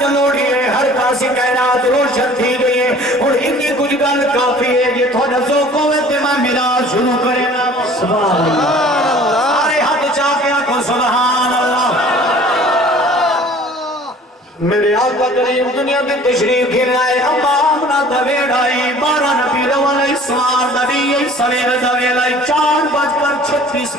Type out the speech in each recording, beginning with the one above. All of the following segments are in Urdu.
چلوڑی ہے ہر پاسی کائنات روشن تھی گئی ہے اور انی کچھ گل کافی ہے یہ تھوڑا ذوق ہوئے تے میں میراث شروع کرے نا سبحان اللہ سارے ہاتھ چاہ کے آنکھوں سبحان اللہ میرے آقا کریم دنیا میں تشریف گھر آئے اما آمنہ دویڑ آئی 12 نبی روال اسوار نبی سویر دویڑ آئی 4:36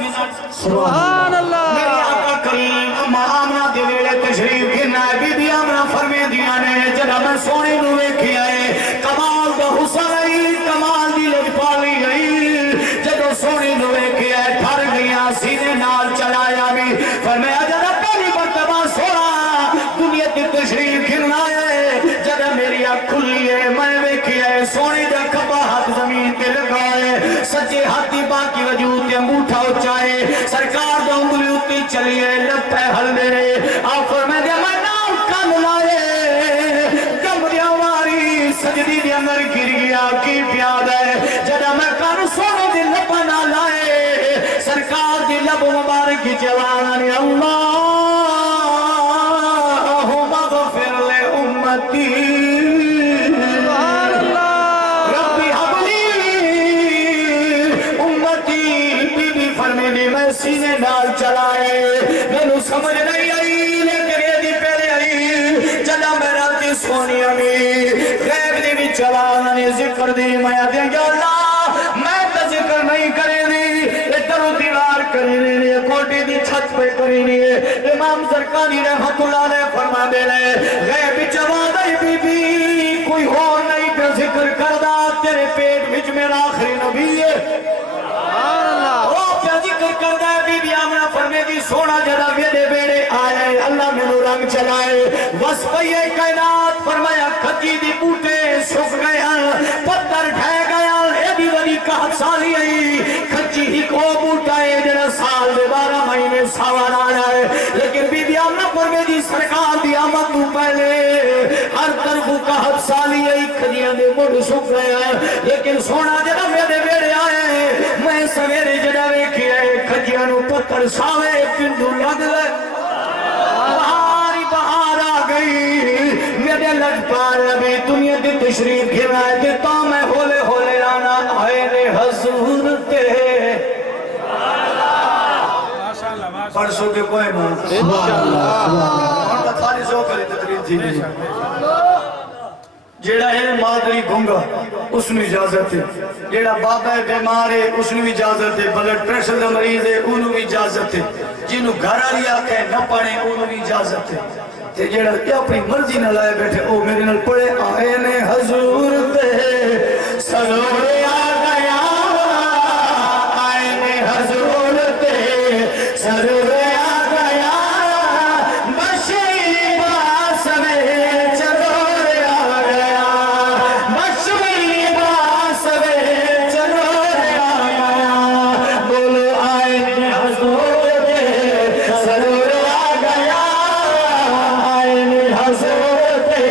سبحان اللہ میرے آقا کریم اما آمنہ دویڑ تشریف گھر آئے بی بی آمنہ فرمے دیا نے جنہ میں سونے نوے کیا ہے کمال دا حسن آئی کمال دی لجپالی آئی جنہ سونے نوے کیا ہے تھر گیا سینے نال چلایا بھی فرمایا جنہ پہلی مرتبہ سونا دنیا کی تشریف گھرنا ہے جگہ میری آنکھ کھلی ہے میں ویکھی ہے سونے دا کھبا ہاتھ زمین پہ لگائے سچے ہاتھی باقی وجود تے انگوٹھا اچھائے سرکار دا انگلی اتی چلیے لب پہ حل میرے آپ فرمائے دیا میں نام کم لائے کم دیا واری سجدی دیا اندر گر گیا کی پیاد ہے جگہ میں کر سونے دی لب نہ لائے سرکار دی لب مبارک کی جوانانی اللہ سبحان اللہ ربی حبلی امتی بی بی فرمیدی میں سینے نال چلائے میں نو سمجھ نہیں آئی لیکن یہ دی پہلے آئی جنا میں راتی سونی امی غیب دی بھی چلانا نے ذکر دی میں دیں گے اللہ میں تا ذکر نہیں کرے دی ادھر و دیوار کرے دی کوٹی دی چھت پہ کرے دی امام زرکانی رحمت اللہ نے فرما دے لے غیب چلا دی بی بی کوئی اور نہیں پہ ذکر کردہ تیرے پیٹ وچ میرا آخری نبی ہے سبحان اللہ وہ پہ ذکر کردہ بی بی آمنہ فرمے دی سونا جدا میرے بیڑے آئے اللہ میں نو رنگ چلائے وصفی کائنات فرمایا کھچی دی بوٹے سکھ گیا پتھر ڈھے گیا ایدی ولی کہت سالی آئی کھچی ہی کو بوٹا ہے جنہ سال دے 12 مہینے ساوان آنا ہے لیکن بی بی آمنہ فرمے دی سرکار دی آمد تو پہلے ہر طرف کہت سالی آئی کھجیاں دے مڑ سکھ گیا لیکن سونا جنہ میرے بیڑے آئے میں سویرے جنہ ویکھی آئے کھجیاں نو پتھر ساوے پندو لگ لے بہار آ گئی میرے لجپال نبی دنیا دی تشریف گھرائے دیتا میں ہولے ہولے آنا آئے نے حضور تے پرسوں کے کوئی ماں اور بتالی سو کری تقریر تھی جیڑا ہے مادری گھنگا اس نے اجازت ہے جیڑا بابا بیمار ہے اس نے اجازت ہے بلڈ پریشر دا مریض ہے انہوں بھی اجازت ہے جنہوں گھر لیا کہ نہ پڑھیں انہوں بھی اجازت ہے تے جیڑا اپنی مرضی نہ لائے بیٹھے او میرے نال پڑھے آئے نے حضور تے سرور آ گیا آئے نے حضور تے سرور آ گیا بشری باس میں چلور آ گیا بشری باس میں چلور آ گیا بولو آئے نے حضور تے سرور آ گیا آئے نے حضور تے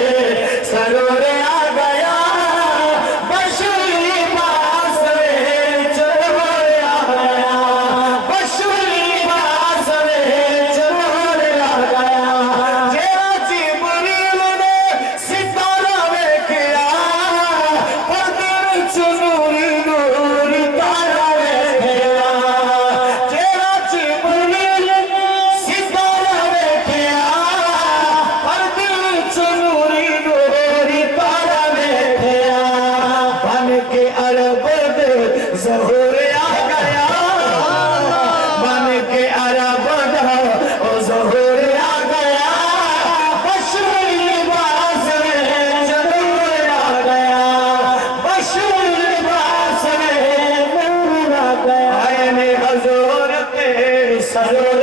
سرور آ گیا بشری باس میں چلور آ گیا بشری باس میں چلور آ گیا جیڑا جبریل نے ستارہ ویکھیا پردے وچ نور نور تارا ویکھیا جیڑا جبریل نے ستارہ ویکھیا پردے وچ نور نور تارا ویکھیا بن کے عرب دے ظہور آ گیا بن کے عرب دا او ظہور آ گیا بشری لباس میں ضرور آ گیا بشری لباس میں نور آ گیا آئے نے حضور تے سرور